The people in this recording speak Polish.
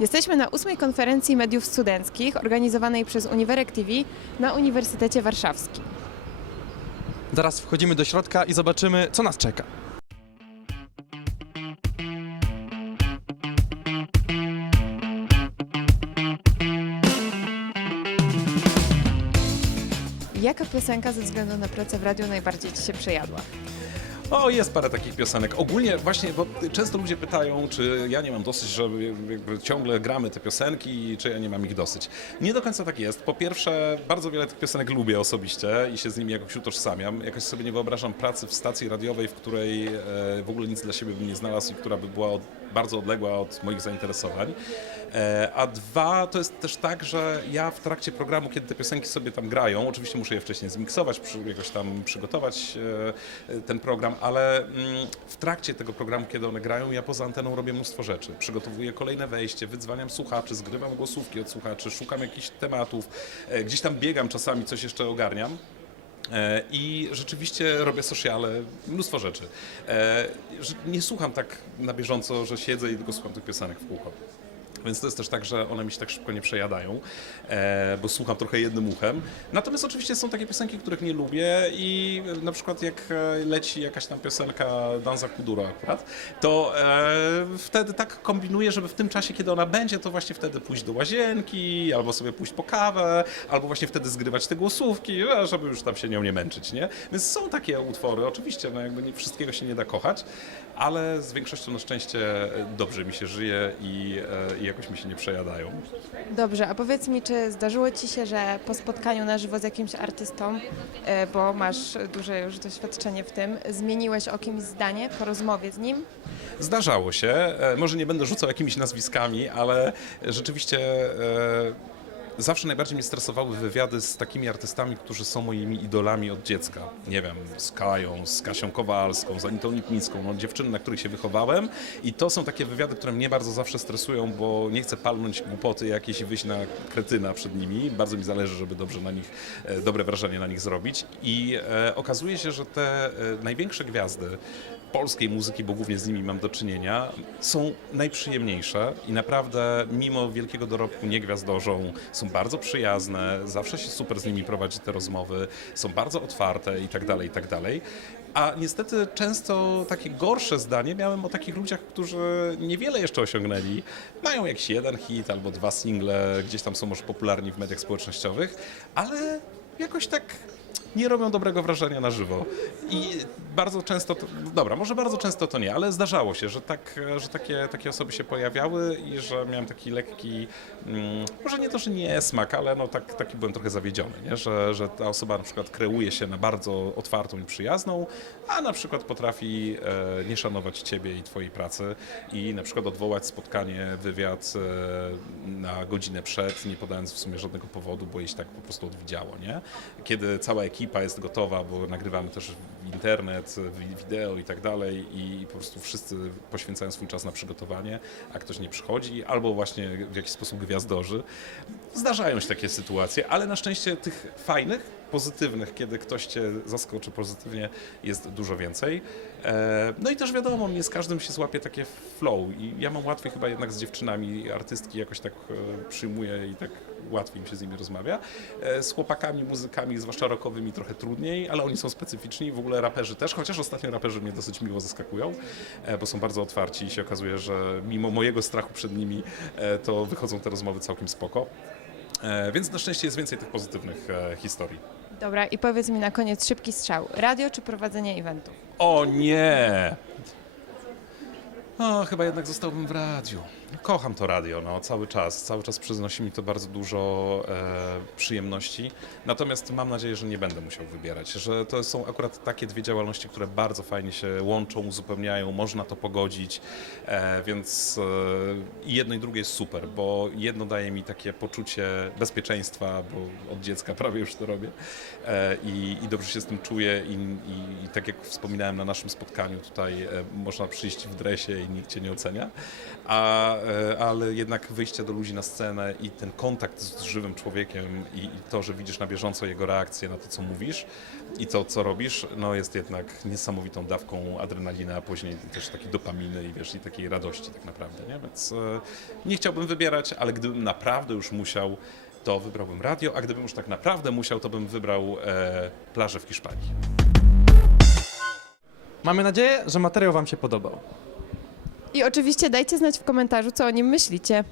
Jesteśmy na ósmej konferencji mediów studenckich organizowanej przez Uniwerek TV na Uniwersytecie Warszawskim. Zaraz wchodzimy do środka i zobaczymy, co nas czeka. Jaka piosenka ze względu na pracę w radiu najbardziej Ci się przejadła? O, jest parę takich piosenek. Ogólnie właśnie, bo często ludzie pytają, czy ja nie mam dosyć, że jakby ciągle gramy te piosenki, czy ja nie mam ich dosyć. Nie do końca tak jest. Po pierwsze, bardzo wiele tych piosenek lubię osobiście i się z nimi jakoś utożsamiam. Jakoś sobie nie wyobrażam pracy w stacji radiowej, w której e, w ogóle nic dla siebie bym nie znalazł i która by była bardzo odległa od moich zainteresowań. E, A dwa, to jest też tak, że ja w trakcie programu, kiedy te piosenki sobie tam grają, oczywiście muszę je wcześniej zmiksować, jakoś tam przygotować e, ten program, ale mm, w trakcie tego programu, kiedy one grają, ja poza anteną robię mnóstwo rzeczy. Przygotowuję kolejne wejście, wydzwaniam słuchaczy, zgrywam głosówki od słuchaczy, szukam jakichś tematów, e, gdzieś tam biegam czasami, coś jeszcze ogarniam. E, I rzeczywiście robię sociale, mnóstwo rzeczy. E, Nie słucham tak na bieżąco, że siedzę i tylko słucham tych piosenek w kółko. Więc to jest też tak, że one mi się tak szybko nie przejadają, e, bo słucham trochę jednym uchem. Natomiast oczywiście są takie piosenki, których nie lubię i na przykład jak e, leci jakaś tam piosenka Danza Kuduro akurat, to e, wtedy tak kombinuję, żeby w tym czasie, kiedy ona będzie, to właśnie wtedy pójść do łazienki, albo sobie pójść po kawę, albo właśnie wtedy zgrywać te głosówki, e, żeby już tam się nią nie męczyć, nie? Więc są takie utwory, oczywiście, no jakby nie, wszystkiego się nie da kochać, ale z większością na szczęście dobrze mi się żyje i, e, i jakoś mi się nie przejadają. Dobrze, a powiedz mi, czy zdarzyło Ci się, że po spotkaniu na żywo z jakimś artystą, e, bo masz duże już doświadczenie w tym, zmieniłeś o kimś zdanie po rozmowie z nim? Zdarzało się, e, może nie będę rzucał jakimiś nazwiskami, ale rzeczywiście e, zawsze najbardziej mnie stresowały wywiady z takimi artystami, którzy są moimi idolami od dziecka. Nie wiem, z Kają, z Kasią Kowalską, z Anitą Lipnicką, no, dziewczyny, na których się wychowałem i to są takie wywiady, które mnie bardzo zawsze stresują, bo nie chcę palnąć głupoty jakieś i wyjść na kretyna przed nimi. Bardzo mi zależy, żeby dobrze na nich, e, dobre wrażenie na nich zrobić i e, okazuje się, że te e, największe gwiazdy polskiej muzyki, bo głównie z nimi mam do czynienia, są najprzyjemniejsze i naprawdę mimo wielkiego dorobku nie gwiazdorzą, są bardzo przyjazne, zawsze się super z nimi prowadzi te rozmowy, są bardzo otwarte i tak dalej, i tak dalej. A niestety często takie gorsze zdanie miałem o takich ludziach, którzy niewiele jeszcze osiągnęli. Mają jakiś jeden hit albo dwa single, gdzieś tam są może popularni w mediach społecznościowych, ale jakoś tak nie robią dobrego wrażenia na żywo. I bardzo często, to, dobra, może bardzo często to nie, ale zdarzało się, że, tak, że takie, takie osoby się pojawiały i że miałem taki lekki, mm, może nie to, że nie smak, ale no tak, taki byłem trochę zawiedziony, nie? Że, że ta osoba na przykład kreuje się na bardzo otwartą i przyjazną, a na przykład potrafi e, nie szanować ciebie i twojej pracy i na przykład odwołać spotkanie, wywiad e, na godzinę przed, nie podając w sumie żadnego powodu, bo jej się tak po prostu odwidziało, nie? Kiedy cała ekipa jest gotowa, bo nagrywamy też internet, wi- wideo i tak dalej i po prostu wszyscy poświęcają swój czas na przygotowanie, a ktoś nie przychodzi albo właśnie w jakiś sposób gwiazdorzy. Zdarzają się takie sytuacje, ale na szczęście tych fajnych, pozytywnych, kiedy ktoś cię zaskoczy pozytywnie, jest dużo więcej. E, No i też wiadomo, nie z każdym się złapie takie flow i ja mam łatwiej chyba jednak z dziewczynami, artystki jakoś tak e, przyjmuję i tak łatwiej mi się z nimi rozmawia. E, Z chłopakami, muzykami, zwłaszcza rockowymi trochę trudniej, ale oni są specyficzni, w ogóle raperzy też, chociaż ostatnio raperzy mnie dosyć miło zaskakują, bo są bardzo otwarci i się okazuje, że mimo mojego strachu przed nimi, to wychodzą te rozmowy całkiem spoko. E, Więc na szczęście jest więcej tych pozytywnych e, historii. Dobra, i powiedz mi na koniec szybki strzał. Radio czy prowadzenie eventów? O nie! O, chyba jednak zostałbym w radiu. Kocham to radio, no, cały czas. Cały czas przynosi mi to bardzo dużo e, przyjemności. Natomiast mam nadzieję, że nie będę musiał wybierać, że to są akurat takie dwie działalności, które bardzo fajnie się łączą, uzupełniają, można to pogodzić, e, więc e, jedno i drugie jest super, bo jedno daje mi takie poczucie bezpieczeństwa, bo od dziecka prawie już to robię e, i, i dobrze się z tym czuję i, i, i tak jak wspominałem na naszym spotkaniu tutaj, e, można przyjść w dresie i nikt cię nie ocenia. A ale jednak wyjście do ludzi na scenę i ten kontakt z żywym człowiekiem i, i to, że widzisz na bieżąco jego reakcję na to, co mówisz i to, co robisz, no jest jednak niesamowitą dawką adrenaliny, a później też takiej dopaminy i wiesz, i takiej radości tak naprawdę, nie? Więc e, nie chciałbym wybierać, ale gdybym naprawdę już musiał, to wybrałbym radio, a gdybym już tak naprawdę musiał, to bym wybrał e, plażę w Hiszpanii. Mamy nadzieję, że materiał Wam się podobał. I oczywiście dajcie znać w komentarzu, co o nim myślicie.